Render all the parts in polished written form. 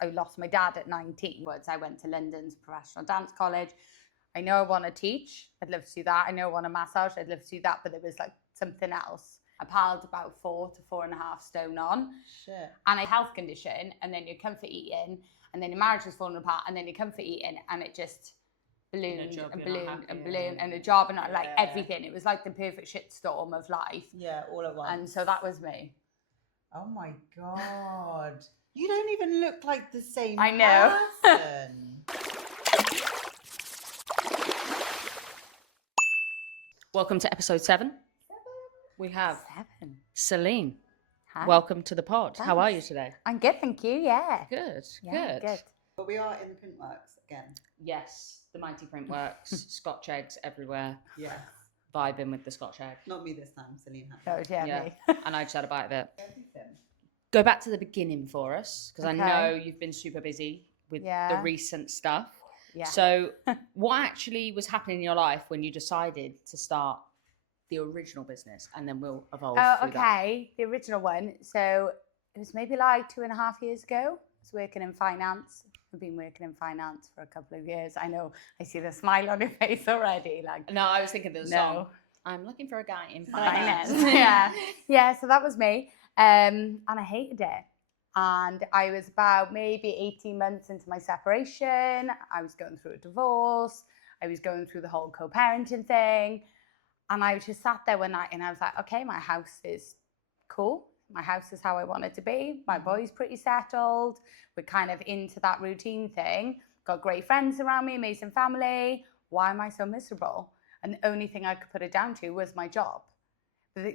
I lost my dad at 19. I went to London's professional dance college. I know I want to teach. I'd love to do that. I know I want to massage. I'd love to do that. But there was like something else. I piled about 4 to 4.5 stone on. Shit. And a health condition. And then your comfort eating. And then your marriage was falling apart. And then your comfort eating. And it just ballooned and ballooned and ballooned. And a job and like everything. It was like the perfect shitstorm of life. Yeah, all at once. And so that was me. Oh my God. You don't even look like the same I know. person. Welcome to episode 7. We have 7. Celene. Hi. Welcome to the pod. How are you today? I'm good, thank you. Yeah. Good. Yeah, good. But we are in the Printworks again. Yes, the mighty Printworks. Scotch eggs everywhere. Yeah. Vibing with the Scotch egg. Not me this time, Celene had. That was Yeah. me. And I just had a bite of it. Everything. Go back to the beginning for us, because Okay. I know you've been super busy with the Yeah. recent stuff. Yeah. So what actually was happening in your life when you decided to start the original business, and then we'll evolve through that? Okay. The original one. So it was maybe like 2.5 years ago. I was working in finance. I've been working in finance for a couple of years. I know. I see the smile on your face already. Like, No, I was thinking of the no. song. I'm looking for a guy in finance. Finance. Yeah. Yeah. So that was me. And I hated it. And I was about maybe 18 months into my separation. I was going through a divorce. I was going through the whole co-parenting thing. And I just sat there one night and I was like, okay, my house is cool. My house is how I want it to be. My boy's pretty settled. We're kind of into that routine thing. Got great friends around me, amazing family. Why am I so miserable? And the only thing I could put it down to was my job.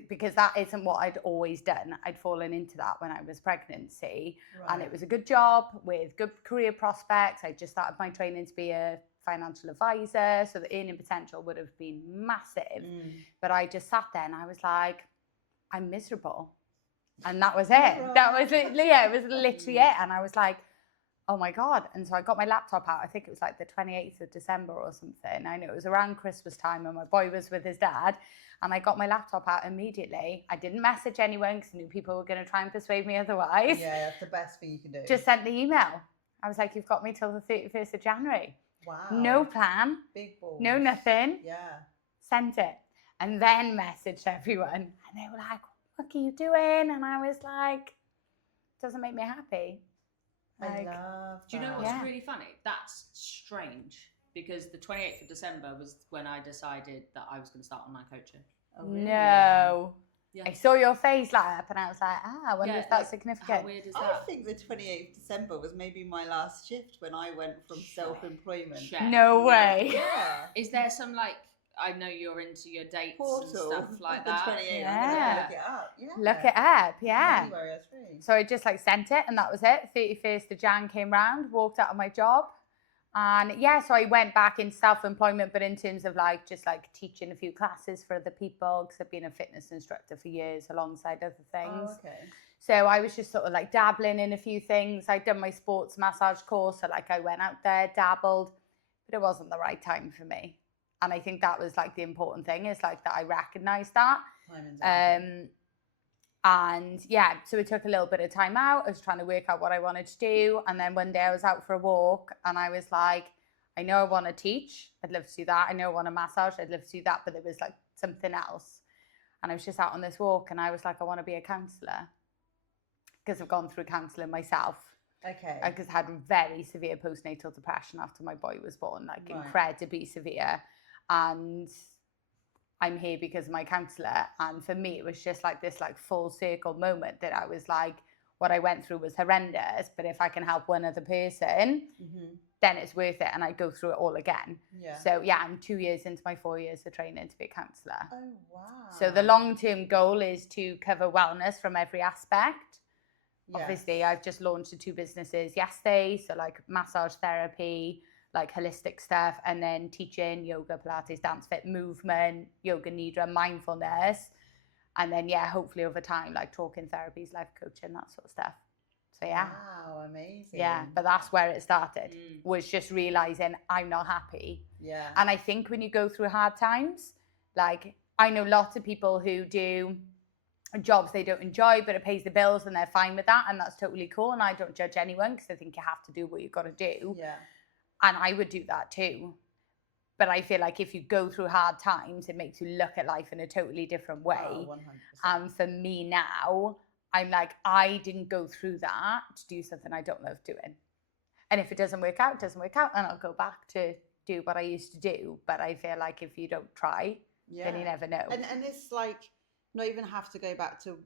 Because that isn't what I'd always done. I'd fallen into that when I was pregnant, see? Right. And it was a good job with good career prospects. I just started my training to be a financial advisor, so the earning potential would have been massive. But I just sat there and I was like, I'm miserable. And that was it. Right. That was it. Yeah, it was literally it. And I was like, oh my God. And so I got my laptop out. I think it was like the 28th of December or something. I know it was around Christmas time and my boy was with his dad. And I got my laptop out immediately. I didn't message anyone because I knew people were going to try and persuade me otherwise. Yeah, that's the best thing you can do. Just sent the email. I was like, you've got me till the 31st of January. Wow. No plan. Big balls. No nothing. Yeah. Sent it. And then messaged everyone. And they were like, what are you doing? And I was like, doesn't make me happy. I Like, love Do you know that. what's Yeah. really funny? That's strange, because the 28th of December was when I decided that I was going to start online coaching. Oh, really? no. Yeah. I saw your face light up and I was like, I wonder if that's like, significant. How weird is I that? think the 28th of December was maybe my last shift when I went from self-employment. Shit. No way. Yeah. Is there some, like, I know you're into your dates Portal. and stuff like the that. 28th. Yeah. I'm gonna look it up. Yeah. Look it up, yeah. January, that's free. So I just like sent it and that was it. 31st of Jan came round, walked out of my job. And yeah, so I went back in self-employment, but in terms of like just like teaching a few classes for other people, because I've been a fitness instructor for years alongside other things. Oh, okay. So I was just sort of like dabbling in a few things. I'd done my sports massage course, so like I went out there, dabbled, but it wasn't the right time for me. And I think that was like the important thing, is like that I recognized that. Timing's everything. And yeah, so it took a little bit of time out. I was trying to work out what I wanted to do. And then one day I was out for a walk and I was like, I know I want to teach. I'd love to do that. I know I want to massage. I'd love to do that. But there was like something else. And I was just out on this walk and I was like, I want to be a counsellor, because I've gone through counselling myself. Okay. Because I had very severe postnatal depression after my boy was born, like Right. incredibly severe. And I'm here because of my counsellor. And for me, it was just like this like full circle moment that I was like, what I went through was horrendous, but if I can help one other person, then it's worth it. And I go through it all again. Yeah. So yeah, I'm 2 years into my 4 years of training to be a counsellor. Oh, wow. So the long-term goal is to cover wellness from every aspect. Yes. Obviously, I've just launched 2 businesses yesterday. So like massage therapy, like holistic stuff, and then teaching yoga, Pilates, dance fit, movement, yoga nidra, mindfulness. And then, yeah, hopefully over time, like talking therapies, life coaching, that sort of stuff. So yeah. Wow, amazing. Yeah, but that's where it started, was just realizing I'm not happy. Yeah. And I think when you go through hard times, like I know lots of people who do jobs they don't enjoy, but it pays the bills and they're fine with that, and that's totally cool. And I don't judge anyone because I think you have to do what you've got to do. Yeah. And I would do that too. But I feel like if you go through hard times, it makes you look at life in a totally different way. Oh, 100%. And for me now, I'm like, I didn't go through that to do something I don't love doing. And if it doesn't work out, it doesn't work out. And I'll go back to do what I used to do. But I feel like if you don't try, then you never know. And it's like, not even have to go back to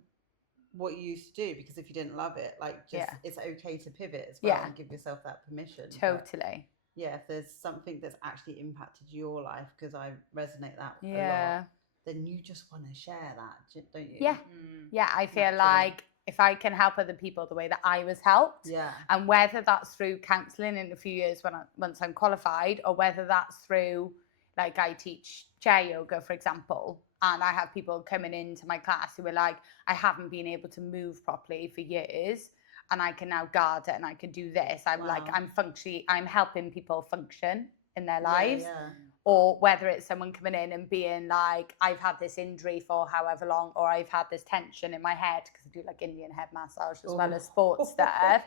what you used to do, because if you didn't love it, like, just it's okay to pivot as well and give yourself that permission. Totally. But yeah, if there's something that's actually impacted your life, because I resonate that a lot, then you just want to share that, don't you? Yeah. Yeah, I feel like if I can help other people the way that I was helped, and whether that's through counselling in a few years once I'm qualified, or whether that's through, like, I teach chair yoga, for example, and I have people coming into my class who are like, I haven't been able to move properly for years, and I can now guard it and I can do this. I'm like, I'm helping people function in their lives. Or whether it's someone coming in and being like, I've had this injury for however long, or I've had this tension in my head, because I do like Indian head massage as well as sports stuff.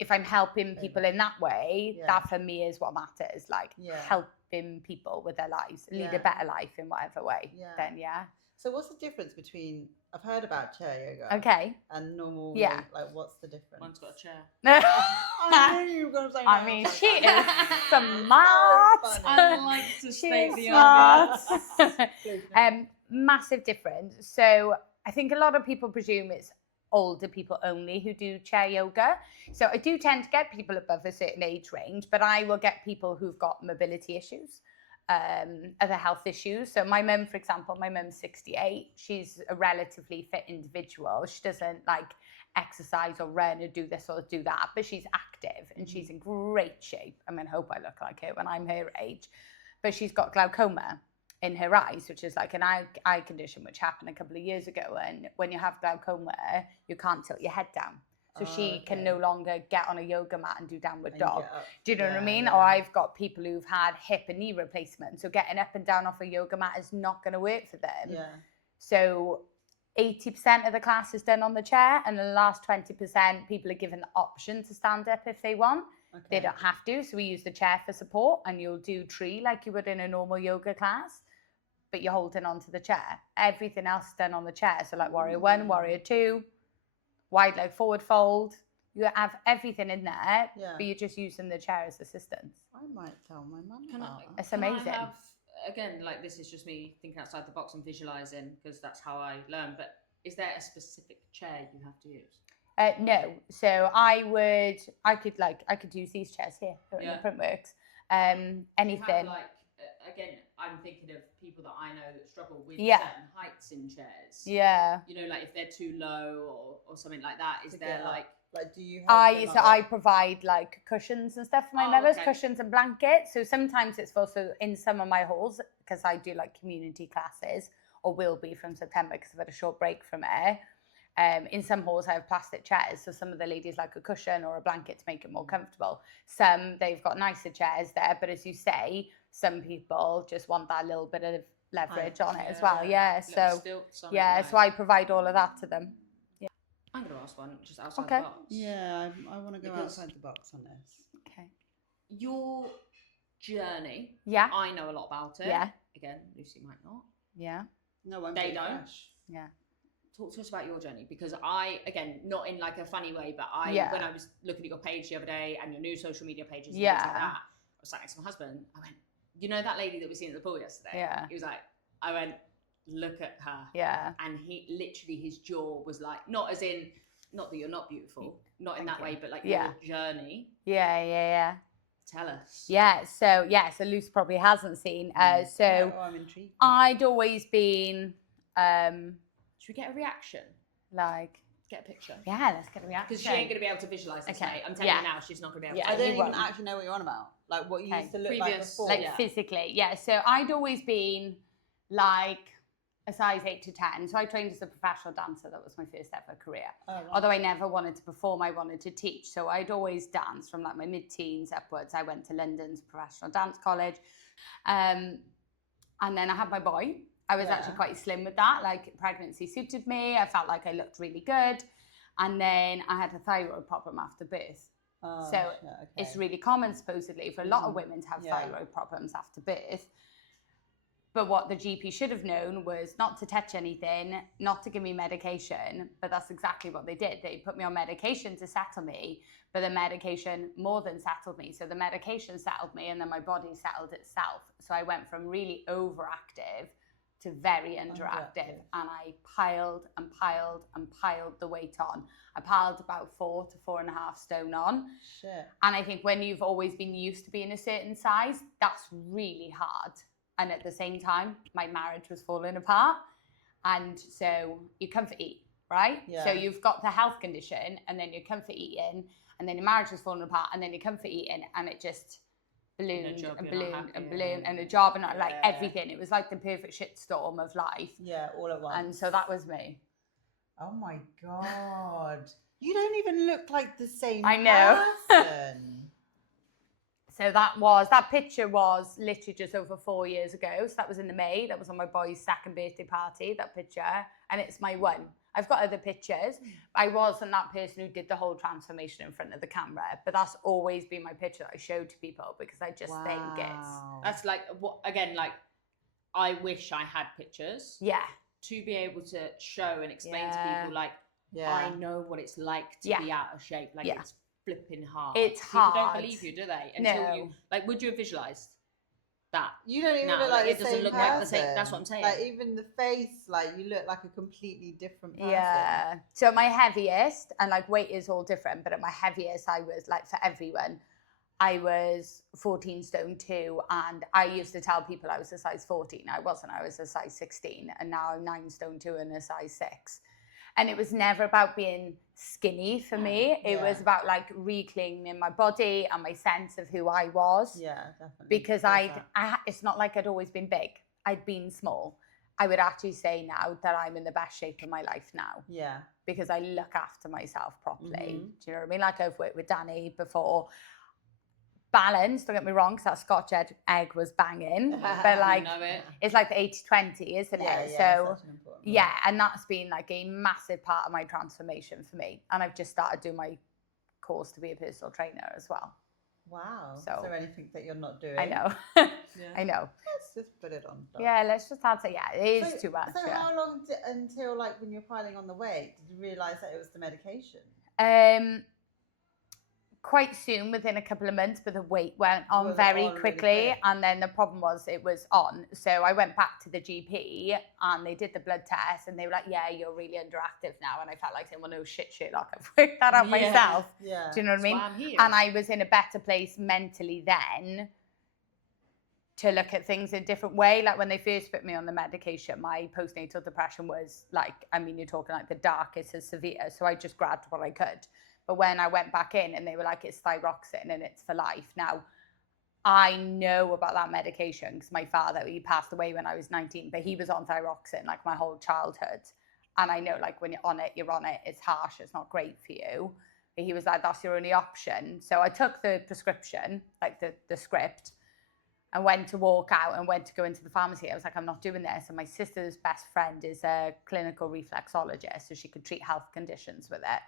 If I'm helping people in that way, that for me is what matters. Like, helping people with their lives, lead a better life in whatever way. Then So what's the difference between, I've heard about chair yoga, and normal, like, what's the difference? One's got a chair. I knew you were going to say I mean, she is smart. I like to state the obvious. Massive difference. So I think a lot of people presume it's older people only who do chair yoga. So I do tend to get people above a certain age range, but I will get people who've got mobility issues, other health issues. So my mum, for example, my mum's 68. She's a relatively fit individual. She doesn't like exercise or run or do this or do that, but she's active and she's in great shape. I mean, I hope I look like her when I'm her age. But she's got glaucoma in her eyes, which is like an eye condition which happened a couple of years ago. And when you have glaucoma, you can't tilt your head down. So she can no longer get on a yoga mat and do downward dog. Do you know what I mean? Or I've got people who've had hip and knee replacement. So getting up and down off a yoga mat is not going to work for them. So 80% of the class is done on the chair, and the last 20% people are given the option to stand up if they want. They don't have to. So we use the chair for support, and you'll do tree like you would in a normal yoga class, but you're holding onto the chair. Everything else is done on the chair. So like warrior 1, warrior 2, wide leg forward fold. You have everything in there, but you're just using the chair as assistance. I might tell my mum about that. It's amazing. Can I have, again, like, this is just me thinking outside the box and visualizing, because that's how I learn, but is there a specific chair you have to use? No. So I could use these chairs here. They're in the Printworks. Anything. Have, like, again, I'm thinking of people that I know that struggle with certain heights in chairs. You know, like if they're too low or something like that. Is there like do you have I provide like cushions and stuff for my members, cushions and blankets. So sometimes it's also in some of my halls, because I do like community classes, or will be from September because I've had a short break from it. In some halls I have plastic chairs, so some of the ladies like a cushion or a blanket to make it more comfortable. Some, they've got nicer chairs there, but as you say, some people just want that little bit of leverage on it as well. So I provide all of that to them. I'm going to ask one just outside the box. Yeah, I want to go outside the box on this. Okay. Your journey. I know a lot about it. Again, Lucy might not. No, I'm they don't. Fresh. Talk to us about your journey, because I, again, not in like a funny way, but when I was looking at your page the other day and your new social media pages and things like that, I was sat next to my husband. I went, you know that lady that we seen at the pool yesterday? He was like, I went, look at her. And he literally, his jaw was like, not as in, not that you're not beautiful, not in that way, but like your journey. Tell us. So Luce probably hasn't seen. I'm intrigued. I'd always been should we get a reaction? Like, get a picture. Let's get a reaction. Because she ain't going to be able to visualise this, mate. I'm telling you now, she's not going to be able to. I don't even actually know what you're on about. Like, what you used to look like before. Like, physically. So I'd always been, like, a size 8 to 10. So I trained as a professional dancer. That was my first ever career. Although I never wanted to perform, I wanted to teach. So I'd always danced from, like, my mid-teens upwards. I went to London's professional dance college. And then I had my boy. I was actually quite slim with that. Like, pregnancy suited me. I felt like I looked really good. And then I had a thyroid problem after birth. It's really common, supposedly, for a lot of women to have thyroid problems after birth. But what the GP should have known was not to touch anything, not to give me medication. But that's exactly what they did. They put me on medication to settle me, but the medication more than settled me. So the medication settled me, and then my body settled itself. So I went from really overactive to very underactive. And I piled and piled and piled the weight on. I piled about 4 to 4.5 stone on. Shit. And I think when you've always been used to being a certain size, that's really hard. And at the same time, my marriage was falling apart. And so you come for eat, right? Yeah. So you've got the health condition, and then you come for eating, and then your marriage was falling apart, and then you come for eating, and it just ballooned and ballooned and ballooned, and a job and like everything. It was like the perfect shitstorm of life. Yeah, all at once. And so that was me. Oh my God. You don't even look like the same I know. person. So that picture was literally just over 4 years ago. So that was in the May. That was on my boy's second birthday party, that picture. And it's my one. I've got other pictures. I wasn't that person who did the whole transformation in front of the camera. But that's always been my picture that I show to people, because I just think it's... That's like, again, like, I wish I had pictures. Yeah. To be able to show and explain to people, like, I know what it's like to be out of shape. Like, it's flipping hard. It's people hard. Don't believe you, do they? Until you, like, would you have visualized that? You don't even no, look like it the doesn't same look person. like the same. That's what I'm saying. Like, even the face, like, you look like a completely different person. Yeah. So my heaviest, and like weight is all different, but at my heaviest, I was like, for everyone, I was 14 stone 2, and I used to tell people I was a size 14. I wasn't. I was a size 16, and now I'm 9 stone 2 and a size 6. And it was never about being skinny for me. It was about like reclaiming my body and my sense of who I was. Yeah, definitely. Because it's not like I'd always been big. I'd been small. I would actually say now that I'm in the best shape of my life now. Yeah. Because I look after myself properly. Mm-hmm. Do you know what I mean? Like, I've worked with Danny before. Balance, don't get me wrong, because that Scotch egg was banging. But like, it's like the 80-20, isn't it? So yeah, and that's been like a massive part of my transformation for me. And I've just started doing my course to be a personal trainer as well. Wow. So, is there anything that you're not doing? I know. I know. Let's just put it on top. Yeah, let's just answer. Yeah, it is too much. So how long until, like, when you're piling on the weight, did you realise that it was the medication? Quite soon, within a couple of months, but the weight went on very quickly. Really, and then the problem was it was on. So I went back to the GP, and they did the blood test, and they were like, yeah, you're really underactive now. And I felt like saying, well, no shit, Sherlock, I've worked that out myself. Yeah. Do you know what I mean? And I was in a better place mentally then to look at things in a different way. Like, when they first put me on the medication, my postnatal depression was like, I mean, you're talking like the darkest and severe. So I just grabbed what I could. But when I went back in, and they were like, it's thyroxine and it's for life. Now, I know about that medication because my father, he passed away when I was 19, but he was on thyroxine like my whole childhood. And I know, like, when you're on it, it's harsh, it's not great for you. But he was like, that's your only option. So I took the prescription, like the script, and went to walk out and went to go into the pharmacy. I was like, I'm not doing this. And my sister's best friend is a clinical reflexologist, so she could treat health conditions with it.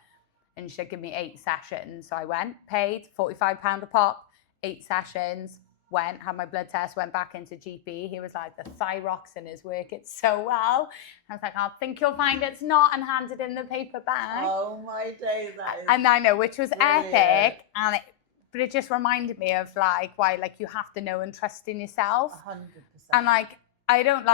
And she said, give me 8 sessions. So I went, paid £45 a pop, 8 sessions, went, had my blood test, went back into GP. He was like, the thyroxine is working so well. I was like, I think you'll find it's not, and handed in the paper bag. Oh my days. And I know, which was brilliant. Epic. But it just reminded me of like, why, like, you have to know and trust in yourself. 100%. And like, I don't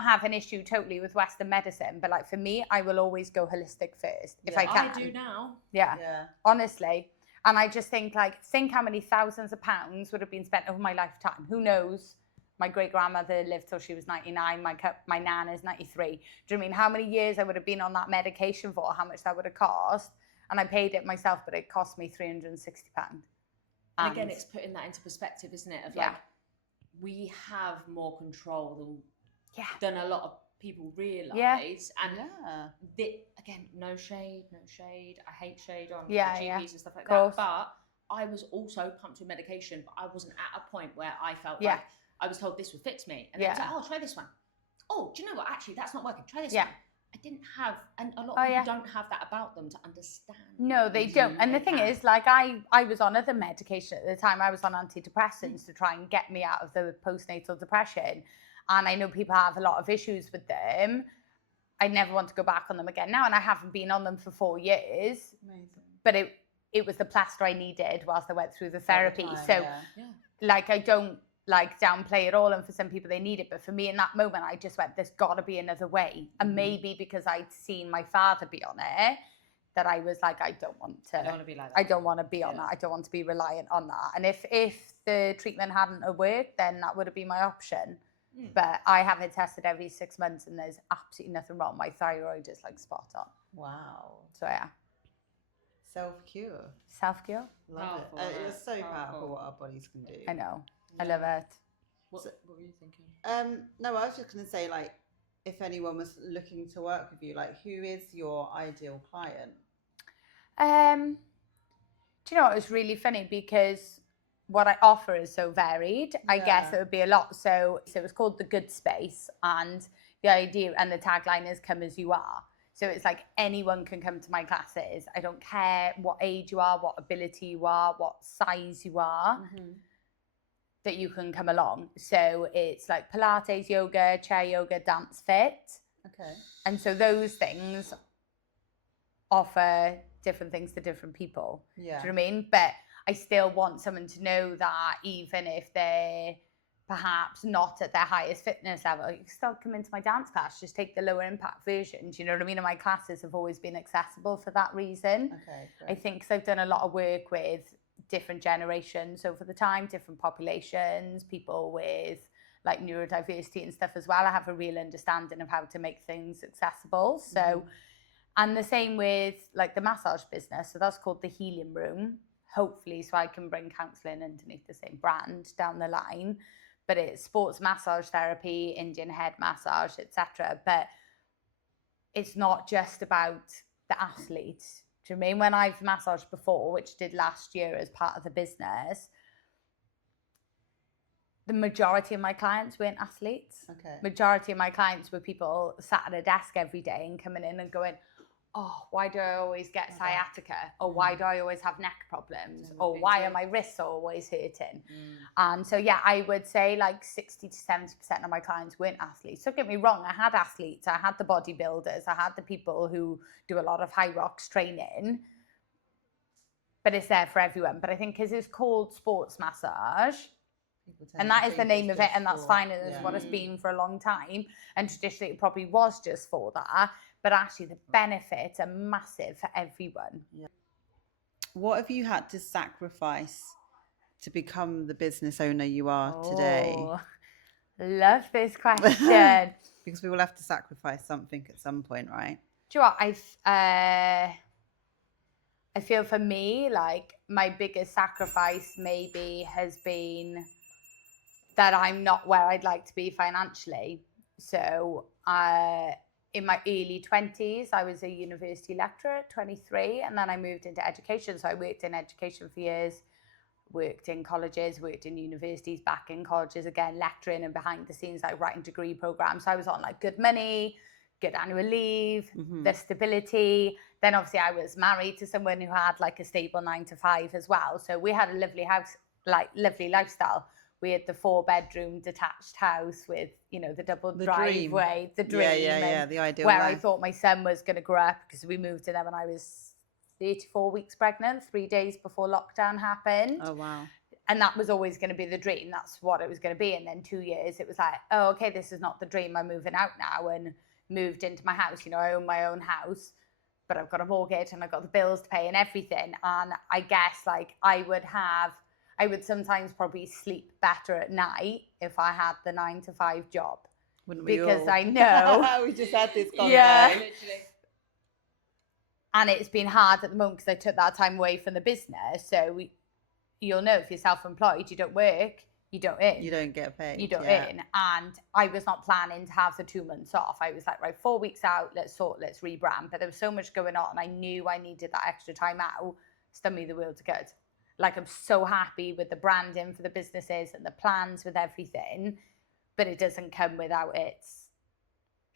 have an issue totally with Western medicine, but like, for me, I will always go holistic first if I can. I do now. Yeah. Honestly. And I just think how many thousands of pounds would have been spent over my lifetime. Who knows? My great grandmother lived till she was 99. My nan is 93. Do you know what I mean? How many years I would have been on that medication for? How much that would have cost? And I paid it myself, but it cost me £360. And again, it's putting that into perspective, isn't it? Of like, we have more control than a lot of people realise. Yeah. And again, no shade. I hate shade on GPs and stuff like that. But I was also pumped with medication, but I wasn't at a point where I felt like I was told this would fix me. And I was like, oh, try this one. oh, do you know what? Actually, that's not working. Try this Yeah. one. I didn't have, and a lot of people don't have that about them to understand. No, they don't. And the thing is, like, I was on other medication at the time. I was on antidepressants to try and get me out of the postnatal depression. And I know people have a lot of issues with them. I never want to go back on them again now. And I haven't been on them for 4 years. Amazing. But it was the plaster I needed whilst I went through the therapy. Like, I don't like downplay it all, and for some people they need it, but for me in that moment I just went, there's got to be another way. And maybe because I'd seen my father be on it, that I was like, I don't want to be like that. I don't want to be on that. I don't want to be reliant on that. And if the treatment hadn't worked, then that would have been my option. But I have it tested every 6 months and there's absolutely nothing wrong. My thyroid is like spot on. Wow. So yeah. Self-cure. Love it. It's so powerful what our bodies can do. I know. I love it. What were you thinking? No, I was just going to say, like, if anyone was looking to work with you, like, who is your ideal client? Do you know what? It was really funny because what I offer is so varied. I guess it would be a lot. So it was called The Good Space, and the idea and the tagline is come as you are. So it's like anyone can come to my classes. I don't care what age you are, what ability you are, what size you are, that you can come along. So it's like Pilates, yoga, chair yoga, dance fit. Okay. And so those things offer different things to different people. Yeah. Do you know what I mean? But I still want someone to know that even if they're perhaps not at their highest fitness level, you can still come into my dance class, just take the lower impact version. Do you know what I mean? And my classes have always been accessible for that reason. Okay, great. I think because I've done a lot of work with different generations over the time, different populations, people with like neurodiversity and stuff as well. I have a real understanding of how to make things accessible. So, and the same with like the massage business. So that's called the Healing Room, hopefully, so I can bring counselling underneath the same brand down the line. But it's sports massage therapy, Indian head massage, etc. But it's not just about the athletes. Do you know what I mean? When I've massaged before, which I did last year as part of the business, the majority of my clients weren't athletes. Okay. Majority of my clients were people sat at a desk every day and coming in and going, oh, why do I always get sciatica? Or why do I always have neck problems? Or why are my wrists always hurting? And so, yeah, I would say like 60 to 70% of my clients weren't athletes. Don't get me wrong, I had athletes, I had the bodybuilders, I had the people who do a lot of high rocks training, but it's there for everyone. But I think because it's called sports massage, and that is the name of it, and that's fine, and it's what it's been for a long time, and traditionally it probably was just for that, but actually the benefits are massive for everyone. What have you had to sacrifice to become the business owner you are today? Love this question. Because we will have to sacrifice something at some point, right? Do you know what? I feel for me, like my biggest sacrifice maybe has been that I'm not where I'd like to be financially. So in my early 20s, I was a university lecturer at 23, and then I moved into education. So I worked in education for years, worked in colleges, worked in universities, back in colleges again, lecturing and behind the scenes, like writing degree programs. So I was on like good money, good annual leave, the stability. Then obviously I was married to someone who had like a stable 9 to 5 as well. So we had a lovely house, like lovely lifestyle. We had the 4-bedroom detached house with, you know, the double driveway, the dream. Yeah, the ideal where life. I thought my son was going to grow up, because we moved in there when I was 34 weeks pregnant, 3 days before lockdown happened. Oh, wow. And that was always going to be the dream. That's what it was going to be. And then 2 years, it was like, oh, okay, this is not the dream. I'm moving out now, and moved into my house. You know, I own my own house, but I've got a mortgage and I've got the bills to pay and everything. And I guess like I would sometimes probably sleep better at night if I had the 9 to 5 job. Wouldn't we because all? I know. We just had this convo. Yeah. Literally. And it's been hard at the moment because I took that time away from the business. So you'll know if you're self-employed, you don't work, you don't earn. You don't get paid. You don't earn. And I was not planning to have the 2 months off. I was like, right, 4 weeks out, let's rebrand. But there was so much going on. I knew I needed that extra time out. It's done me the world of good. Like, I'm so happy with the branding for the businesses and the plans with everything, but it doesn't come without its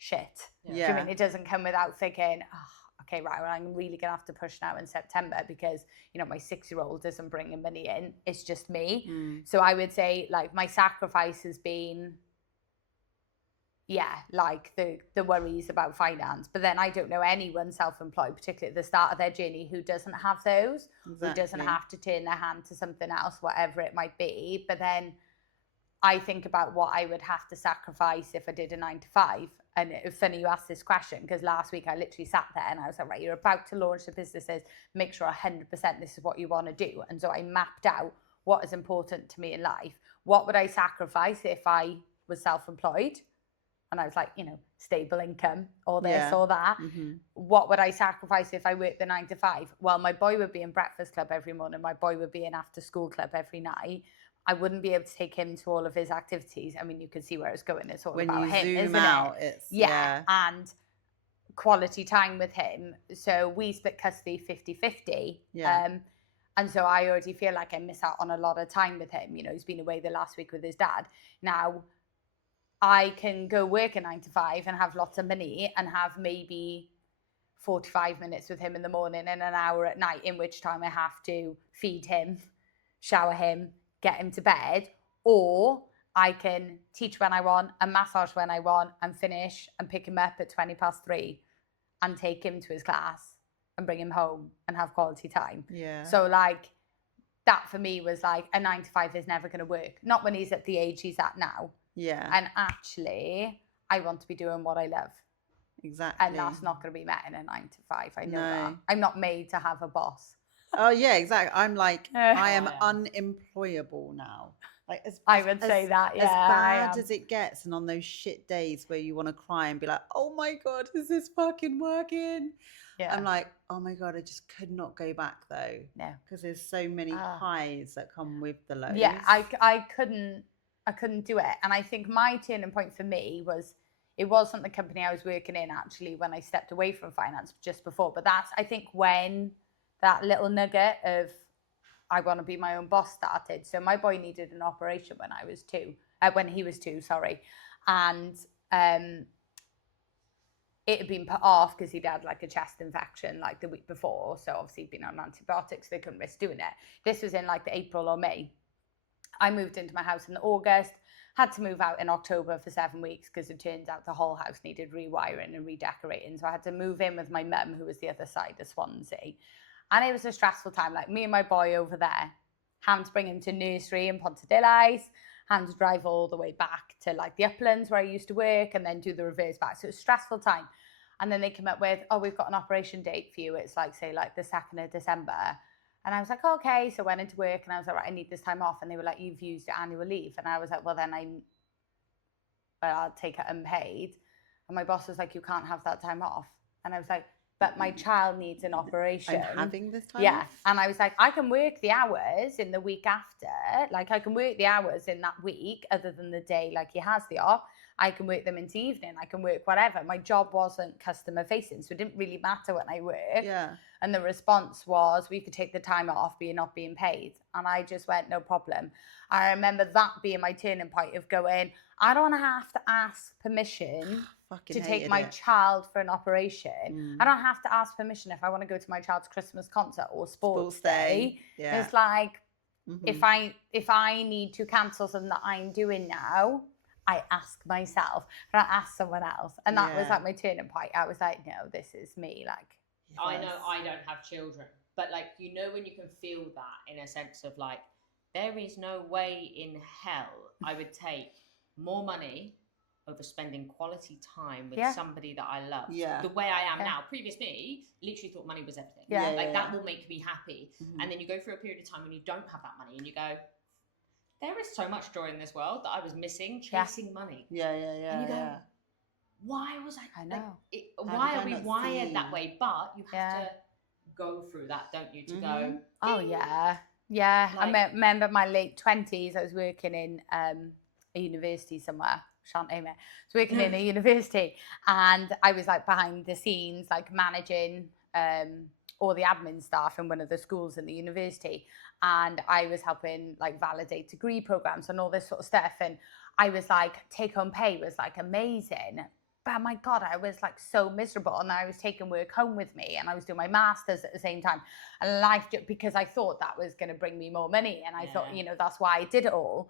shit. Yeah. Do you know what I mean? It doesn't come without thinking, oh, okay, right, well, I'm really going to have to push now in September because, you know, my 6-year-old isn't bringing money in. It's just me. So I would say, like, my sacrifice has been, like the worries about finance. But then I don't know anyone self-employed, particularly at the start of their journey, who doesn't have those, who doesn't have to turn their hand to something else, whatever it might be. But then I think about what I would have to sacrifice if I did a 9 to 5. And it's funny you asked this question, because last week I literally sat there and I was like, right, you're about to launch the businesses, make sure 100% this is what you want to do. And so I mapped out what is important to me in life. What would I sacrifice if I was self-employed? And I was like, you know, stable income or this or that. What would I sacrifice if I worked the 9 to 5? Well, my boy would be in breakfast club every morning. My boy would be in after school club every night. I wouldn't be able to take him to all of his activities. I mean, you can see where it's going. It's all about him, isn't it? It's and quality time with him. So we split custody 50-50. And so I already feel like I miss out on a lot of time with him. You know, he's been away the last week with his dad. Now, I can go work a 9 to 5 and have lots of money and have maybe 45 minutes with him in the morning and an hour at night, in which time I have to feed him, shower him, get him to bed. Or I can teach when I want and massage when I want and finish and pick him up at 3:20 and take him to his class and bring him home and have quality time. So like that for me was like a 9 to 5 is never going to work. Not when he's at the age he's at now. And actually, I want to be doing what I love. Exactly. And that's not going to be met in a 9 to 5. I know that. I'm not made to have a boss. Oh, yeah, exactly. I'm like, I am unemployable now. Like, I would say that, as bad as it gets. And on those shit days where you want to cry and be like, oh my God, is this fucking working? I'm like, oh my God, I just could not go back though. No. Because there's so many highs that come with the lows. Yeah, I couldn't do it. And I think my turning point for me was, it wasn't the company I was working in actually when I stepped away from finance just before. But that's, I think, when that little nugget of I want to be my own boss started. So my boy needed an operation when he was 2, sorry. And it had been put off because he'd had like a chest infection like the week before. So obviously he'd been on antibiotics, they couldn't risk doing it. This was in like the April or May. I moved into my house in August, had to move out in October for 7 weeks because it turns out the whole house needed rewiring and redecorating. So I had to move in with my mum, who was the other side of Swansea. And it was a stressful time, like me and my boy over there, having to bring him to nursery in Pontedilais, having to drive all the way back to like the uplands where I used to work and then do the reverse back. So it was a stressful time. And then they come up with, oh, we've got an operation date for you. It's like, say, like the 2nd of December. And I was like, okay. So I went into work and I was like, right, I need this time off. And they were like, you've used your annual leave. And I was like, well, then I'll take it unpaid. And my boss was like, you can't have that time off. And I was like, but my child needs an operation. I'm having this time off? And I was like, I can work the hours in the week after. Like, I can work the hours in that week other than the day, like he has the off. I can work them into evening. I can work whatever. My job wasn't customer facing, so it didn't really matter when I worked. And the response was, we could take the time off, but you're not being paid. And I just went, no problem. I remember that being my turning point of going, I don't want to have to ask permission to take my child for an operation. I don't have to ask permission if I want to go to my child's Christmas concert or sports day. It's like, if I need to cancel something that I'm doing now, I ask myself, and I ask someone else. And that was like my turning point. I was like, no, this is me. Like, I know I don't have children, but like, you know, when you can feel that in a sense of like, there is no way in hell I would take more money over spending quality time with somebody that I love. The way I am now. Previous me literally thought money was everything. That will make me happy. And then you go through a period of time when you don't have that money and you go, there is so much joy in this world that I was missing chasing money. And you go, why was I know. Like, why are we wired that way? But you have to go through that, don't you, to go. Oh, yeah. Yeah. Like, I remember my late 20s, I was working in a university somewhere. Shan't name it. I was working in a university and I was like behind the scenes, like managing all the admin staff in one of the schools in the university. And I was helping like validate degree programs and all this sort of stuff. And I was like, take home pay was like amazing. But my God, I was like so miserable, and I was taking work home with me, and I was doing my masters at the same time, and life, because I thought that was going to bring me more money, and I thought, you know, that's why I did it all.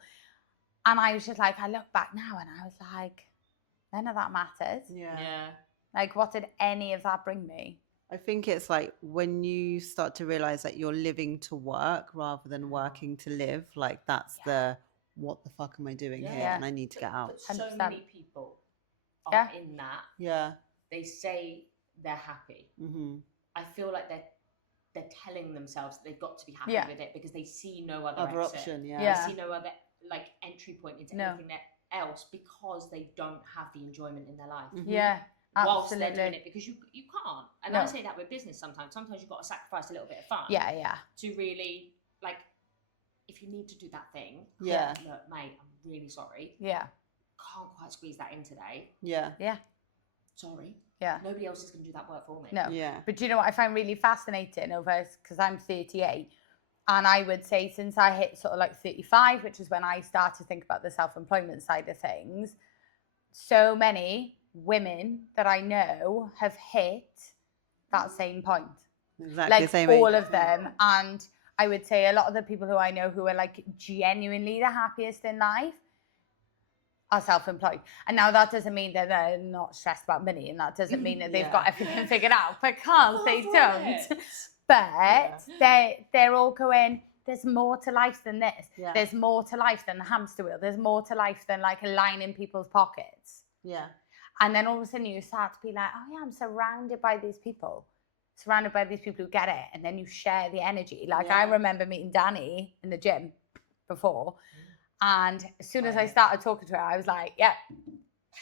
And I was just like, I look back now, and I was like, none of that matters. Yeah. Like, what did any of that bring me? I think it's like when you start to realize that you're living to work rather than working to live, like that's the what the fuck am I doing here? And I need to get out. But so 100%. many people are in that. Yeah. They say they're happy. Mm-hmm. I feel like they're telling themselves that they've got to be happy with it because they see no other exit. option. They see no other like entry point into anything else because they don't have the enjoyment in their life. Yeah. Whilst Absolutely. they're doing it, because you can't. And I say that with business sometimes. Sometimes you've got to sacrifice a little bit of fun. Yeah. To really, like, if you need to do that thing. Yeah. Look, mate, I'm really sorry. Yeah. Can't quite squeeze that in today. Yeah. Yeah. Sorry. Yeah. Nobody else is going to do that work for me. No. Yeah. But do you know what I find really fascinating over, because I'm 38, and I would say since I hit sort of like 35, which is when I started to think about the self-employment side of things, so many women that I know have hit that same point. Exactly like the same all age. of them. And I would say a lot of the people who I know who are like genuinely the happiest in life are self-employed. And now that doesn't mean that they're not stressed about money, and that doesn't mean that they've got everything figured out, because they don't. But they're all going, there's more to life than this. There's more to life than the hamster wheel. There's more to life than like a line in people's pockets. Yeah. And then all of a sudden you start to be like, oh yeah, I'm surrounded by these people who get it. And then you share the energy. Like I remember meeting Danny in the gym before. And as soon as I started talking to her, I was like, yeah,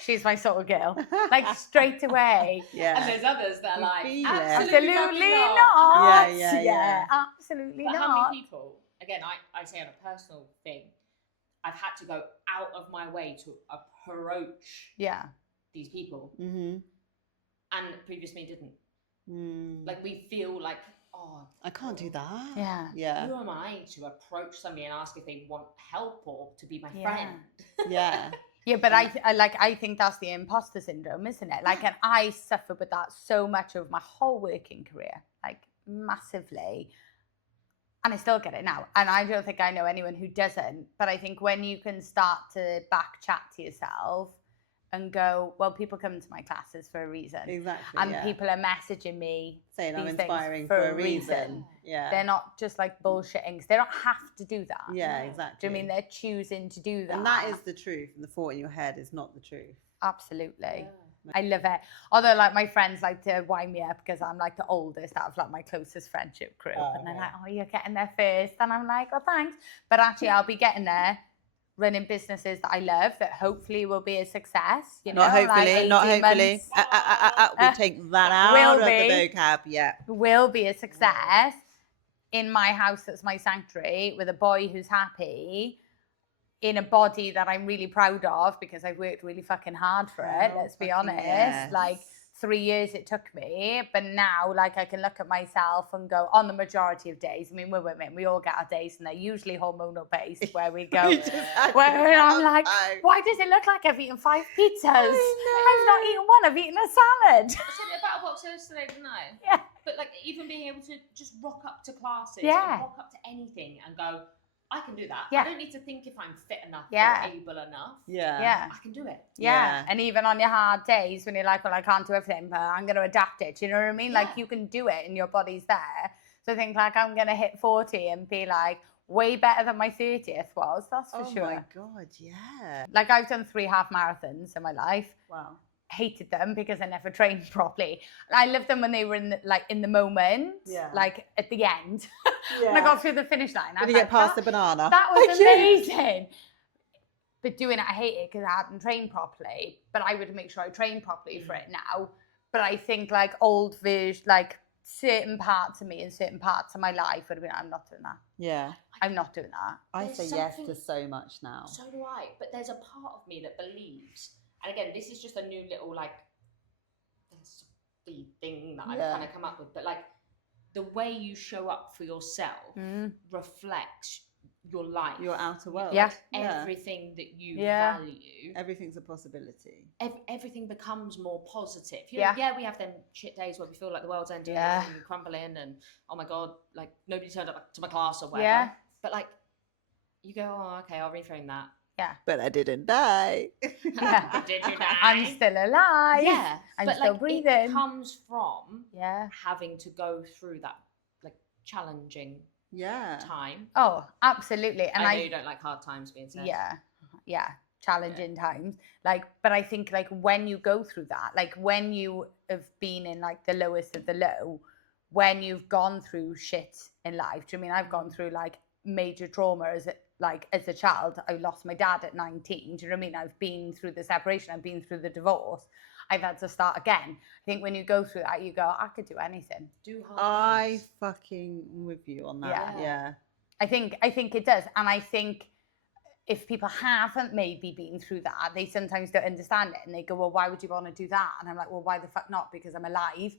she's my sort of girl. Like straight away. Yeah. And there's others that are like, absolutely not. not. Yeah. Absolutely but not. how many people, again, I say on a personal thing, I've had to go out of my way to approach these people. Mm-hmm. And previous me didn't. Like we feel like, oh, I can't do that. Yeah. Who am I to approach somebody and ask if they want help or to be my friend? Yeah. Yeah, but I think that's the imposter syndrome, isn't it? Like, and I suffered with that so much over my whole working career, like massively. And I still get it now. And I don't think I know anyone who doesn't. But I think when you can start to back chat to yourself and go, well, people come to my classes for a reason. Exactly. And people are messaging me saying I'm these inspiring things for a reason. Yeah. They're not just like bullshitting, 'cause they don't have to do that. Yeah, exactly. Do you mean they're choosing to do that? And that is the truth. And the thought in your head is not the truth. Absolutely. I love it. Although like my friends like to wind me up because I'm like the oldest out of like my closest friendship group. And they're like, oh, you're getting there first. And I'm like, oh, thanks. But actually I'll be getting there running businesses that I love that hopefully will be a success. You know, not hopefully. We take that out of the vocab. Yeah. Will be a success in my house that's my sanctuary with a boy who's happy in a body that I'm really proud of because I've worked really fucking hard for it. Let's be honest. Yes. Like 3 years it took me, but now like I can look at myself and go on the majority of days. I mean, we're women, we all get our days and they're usually hormonal based where we go, where I'm like, why does it look like I've eaten 5 pizzas? I've not eaten one, I've eaten a salad. I said it about what I said today, didn't I? Yeah. But like even being able to just rock up to classes, Yeah. and rock up to anything and go, I can do that. Yeah. I don't need to think if I'm fit enough Yeah. or able enough. Yeah. I can do it. Yeah. And even on your hard days when you're like, well, I can't do everything, but I'm going to adapt it. Do you know what I mean? Yeah. Like you can do it and your body's there. So I think like I'm going to hit 40 and be like way better than my 30th was. That's for sure. Oh my God, yeah. Like I've done 3 half marathons in my life. Wow. Hated them because I never trained properly. I loved them when they were in the moment, like at the end. When I got through the finish line, When you get past the banana. That was amazing. But doing it, I hate it because I hadn't trained properly. But I would make sure I trained properly for it now. But I think like old version, like certain parts of me and certain parts of my life would have been, I'm not doing that. Yeah. I'm not doing that. I There's say yes something- to so much now. So do I. But there's a part of me that believes, and again, this is just a new little like thing that I've kind of come up with, but like the way you show up for yourself reflects your life, your outer world. Yeah. Everything that you Yeah. value. Everything's a possibility. Everything becomes more positive. Yeah. Yeah, we have them shit days where we feel like the world's ending and crumbling and, oh my God, like nobody turned up to my class or whatever. Yeah. But like, you go, oh, okay, I'll reframe that. Yeah. But I didn't die. Yeah. But did you die? I'm still alive. Yeah. I'm but still like, breathing. it comes from having to go through that like challenging time. Oh, absolutely. And I know you don't like hard times being said. Yeah. Challenging times. Like, but I think like when you go through that, like when you have been in like the lowest of the low, when you've gone through shit in life, do you mean I've gone through like major trauma as a child? I lost my dad at 19. Do you know what I mean? I've been through the separation, I've been through the divorce. I've had to start again. I think when you go through that, you go, I could do anything. Do hard things. I fucking with you on that. Yeah. I think it does. And I think if people haven't maybe been through that, they sometimes don't understand it and they go, well, why would you want to do that? And I'm like, well, why the fuck not? Because I'm alive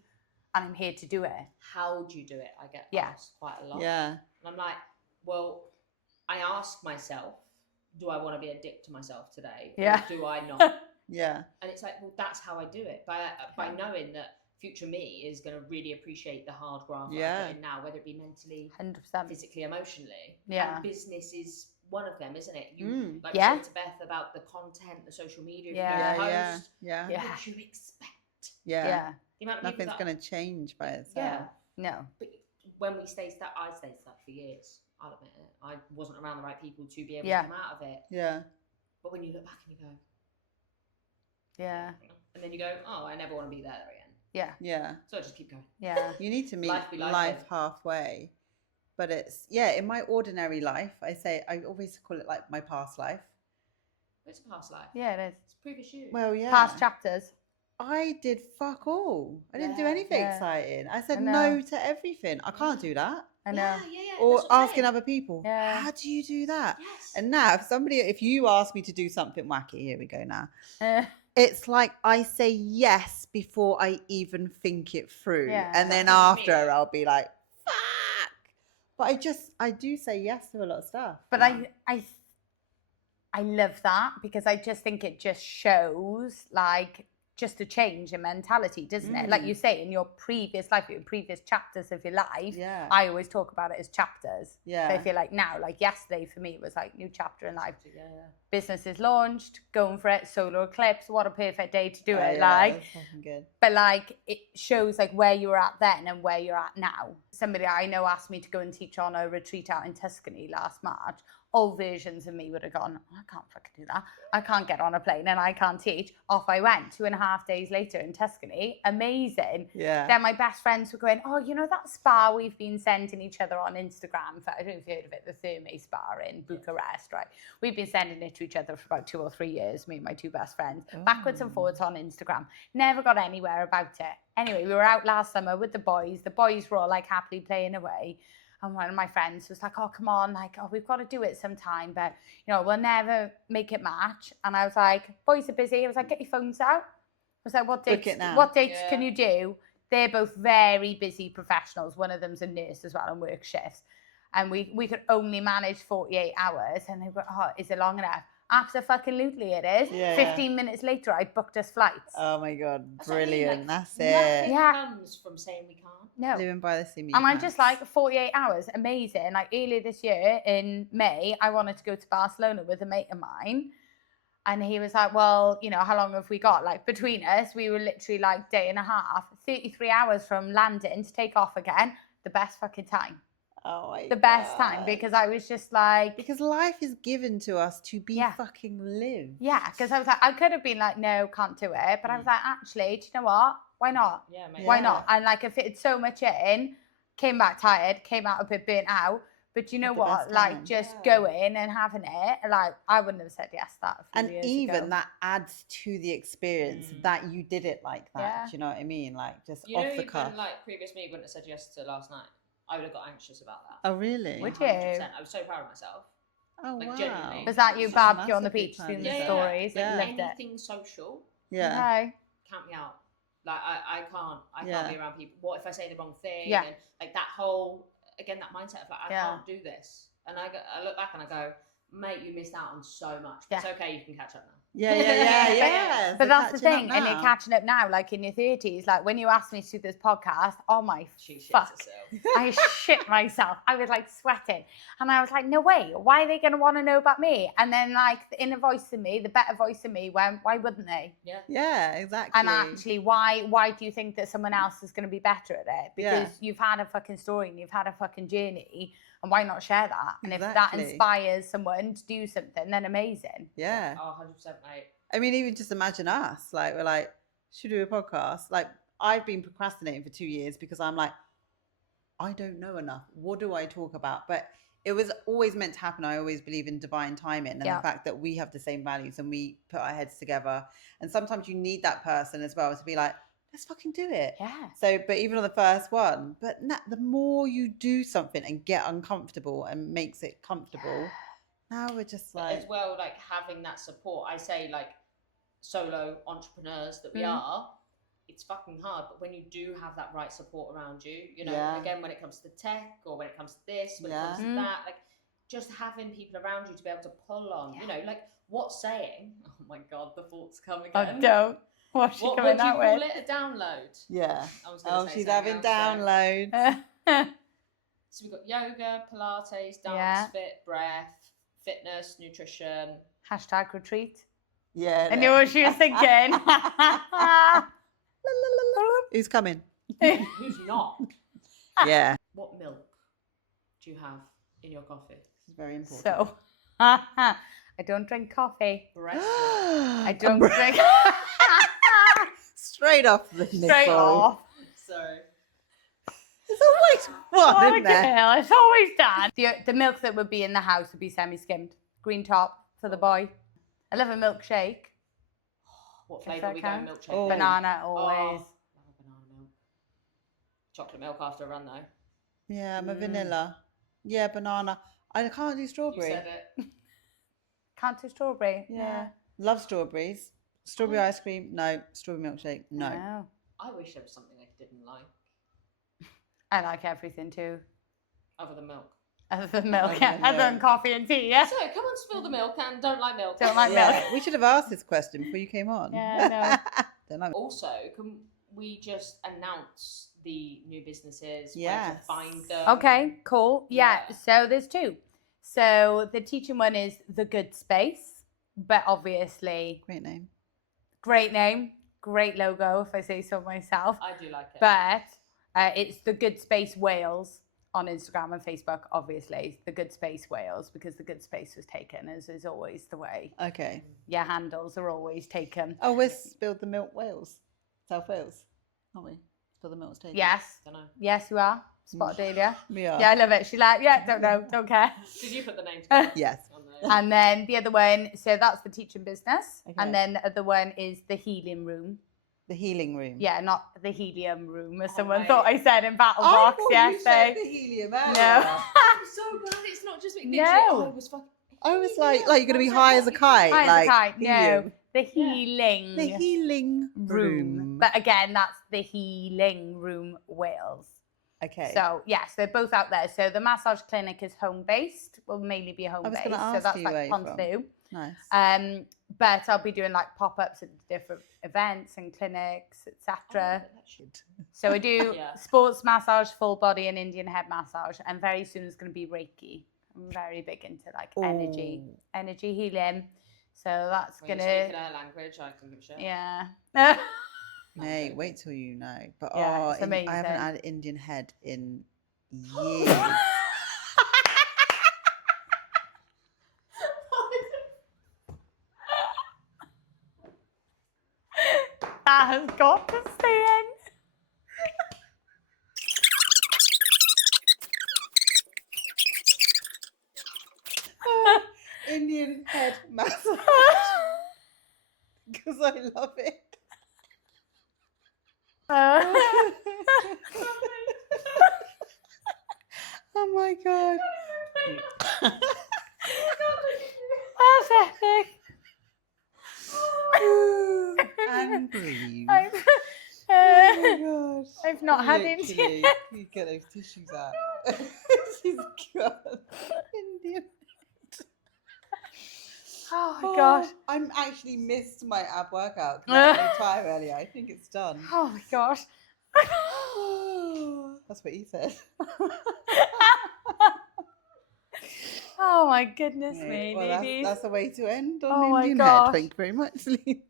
and I'm here to do it. How do you do it? I get asked quite a lot. Yeah. And I'm like, well, I ask myself, do I want to be a dick to myself today? Yeah. Or do I not? Yeah. And it's like, well, that's how I do it. By knowing that future me is going to really appreciate the hard graft I'm doing now, whether it be mentally, 100%. physically, emotionally. Yeah. And business is one of them, isn't it? You Mm. like you said to Beth about the content, the social media, Yeah. post. Yeah. What do you expect? Yeah. The amount of people Nothing's going to change by itself. Yeah. No. But when we stay stuck, I stayed stuck for years. I'll admit it. I wasn't around the right people to be able to come out of it. Yeah. But when you look back and you go, yeah. And then you go, oh, I never want to be there again. Yeah. Yeah. So I just keep going. Yeah. You need to meet Life be life life halfway. But it's, in my ordinary life, I always call it like my past life. It's a past life. Yeah, it is. It's previous you. Well, yeah. Past chapters. I did fuck all. I didn't do anything exciting. I said I know. no to everything. I can't do that. I know. Yeah. Or That's what I'm asking saying. other people, Yeah. how do you do that? Yes. And now, if you ask me to do something wacky, here we go now. It's like I say yes before I even think it through. Yeah. And then after I'll be like, fuck. But I do say yes to a lot of stuff. But I love that because I just think it just shows like just a change in mentality, doesn't it? Like you say, in your previous life, your previous chapters of your life, I always talk about it as chapters. Yeah. So I feel like now, like yesterday for me was like new chapter in life. Business is launched, going for it, solar eclipse, what a perfect day to do it. Like, that's fucking good. but like it shows like where you were at then and where you're at now. Somebody I know asked me to go and teach on a retreat out in Tuscany last March. All versions of me would have gone, I can't fucking do that. I can't get on a plane and I can't teach. Off I went 2.5 days later in Tuscany. Amazing. Yeah. Then my best friends were going, oh, you know that spa we've been sending each other on Instagram for, I don't know if you heard of it, the Therme Spa in Bucharest, right? We've been sending it to each other for about 2 or 3 years, me and my two best friends, backwards and forwards on Instagram. Never got anywhere about it. Anyway, we were out last summer with the boys. The boys were all like happily playing away. And one of my friends was like, oh, come on, like, oh, we've got to do it sometime, but, you know, we'll never make it match. And I was like, boys are busy. I was like, get your phones out. I was like, what dates can you do? They're both very busy professionals. One of them's a nurse as well and works shifts. And we could only manage 48 hours. And they were, oh, is it long enough? Absolutely it is. Yeah. 15 minutes later, I booked us flights. Oh my God, That's brilliant. Like, that's it. Nothing comes from saying we can't. No. Living by the sea. And I'm just like 48 hours, amazing. Like earlier this year in May, I wanted to go to Barcelona with a mate of mine. And he was like, well, you know, how long have we got? Like between us, we were literally like day and a half, 33 hours from landing to take off again. The best fucking time. Oh my The best time, because I was just like, because life is given to us to be fucking lived. Yeah, because I was like, I could have been like, no, can't do it. But I was like, actually, do you know what? Why not? Yeah, maybe. Why not? And like I fitted so much in, came back tired, came out a bit burnt out. But you know what? Like just going and having it, like I wouldn't have said yes to that a few years even ago. that adds to the experience that you did it like that. Yeah. Do you know what I mean? Like just you off know, the cuff. even like previous me wouldn't have said yes to last night. I would have got anxious about that. Oh really? Would you? 100%. I was so proud of myself. Oh Like, wow. genuinely. Was that you That's barbecue on the massively beach proud doing of the yourself. stories? Like, Loved it. anything social, Yeah. No. count me out. Like I can't Yeah. be around people. What if I say the wrong thing? Yeah. And like that whole, again, that mindset of like, I can't do this. And I look back and I go, mate, you missed out on so much. But it's okay, you can catch up now. Yeah. But that's the thing, and you're catching up now, like in your 30s. Like when you asked me to do this podcast, oh my fuck, I shit myself. I was like sweating, and I was like, no way, why are they going to want to know about me? And then like the inner voice in me, the better voice in me went, why wouldn't they? Yeah, exactly. And actually, why do you think that someone else is going to be better at it? Because you've had a fucking story and you've had a fucking journey. And why not share that? And if that inspires someone to do something, then amazing. Yeah. Oh, 100%, mate. I mean, even just imagine us. Like, we're like, should we do a podcast? Like, I've been procrastinating for 2 years because I'm like, I don't know enough. What do I talk about? But it was always meant to happen. I always believe in divine timing and the fact that we have the same values and we put our heads together. And sometimes you need that person as well to be like, let's fucking do it. Yeah. So, but even on the first one, but the more you do something and get uncomfortable and makes it comfortable, now we're just like. As well, like having that support. I say, like, solo entrepreneurs that we are, it's fucking hard. But when you do have that right support around you, you know, again, when it comes to tech or when it comes to this, when it comes to that, like just having people around you to be able to pull on, you know, like what's saying, oh my God, the thoughts come again. Oh, don't. What's she coming out with? What do you call it? A download? Yeah. I was gonna say she's having downloads. So we've got yoga, Pilates, dance, fit, breath, fitness, nutrition. # retreat. Yeah. I knew what she was thinking. Who's coming? Who's not? Yeah. What milk do you have in your coffee? This is very important. So, I don't drink coffee. I don't drink. Straight off the nipple. Straight off. Sorry. There's always one in there. Girl, it's always done. The milk that would be in the house would be semi-skimmed. Green top for the boy. I love a milkshake. What flavour are we going milkshake? Oh. Banana, always. Oh, love a banana milk. Chocolate milk after a run, though. Yeah, I'm a vanilla. Yeah, banana. I can't do strawberry. You said it. Can't do strawberry. Yeah. Love strawberries. Strawberry ice cream, no. Strawberry milkshake, no. I wish there was something I didn't like. I like everything too. Other than milk. Other than milk, other than coffee and tea, yeah. So, come on, spill the milk and don't like milk. Don't like milk. We should have asked this question before you came on. Yeah, Don't like milk. Also, can we just announce the new businesses? Yes. Where to find them? Okay, cool. Yeah, so there's two. So the teaching one is The Good Space, but obviously... Great name. Great name, great logo, if I say so myself. I do like it. But it's The Good Space Wales on Instagram and Facebook, obviously. The Good Space Wales, because the good space was taken, as is always the way. Okay. Your handles are always taken. Oh, we're Spilled the Milk Wales. South Wales, aren't we? Spilled the Milk's taken. Yes. Don't know. Yes, you are. Spot Delia. We are. Yeah, I love it. She's like, yeah, don't know, don't care. Did you put the name together? Yes. And then the other one, so that's the teaching business. Okay. And then the other one is the healing room. The healing room. Yeah, not the helium room, as Oh, someone mate. thought I said in Battle I Box thought yesterday. you said the helium earlier. No. I'm so glad it's not just No. I was fucking... I was like you're going to be high as a kite. High as like, a kite. No, helium. the healing The healing room. But again, that's the healing room Wales. Okay. So yes, they're both out there. So the massage clinic is home based. Will mainly be home I was based. gonna So ask that's you like where you're from. Ponsonby. Nice. But I'll be doing like pop-ups at different events and clinics, etc. So I do sports massage, full body, and Indian head massage, and very soon it's going to be Reiki. I'm very big into like energy healing. So that's When gonna. you speak in our language, I can give a shit. Yeah. Mate, wait till you know. But Yeah, it's amazing. I haven't had Indian head in years. That has got to stay in. Indian head massage. Because I love it. Oh my god. That's epic. And breathe. I've, Oh my god. I've not had Literally, Indian. you get those tissues out. She's gone. Indian. Oh my gosh. I'm actually missed my ab workout because I had no time earlier. I think it's done. Oh my gosh. That's what he said. Oh my goodness Right, me, well, ladies. that's a way to end on Oh my Indian Head. gosh. Thank you very much, Celene.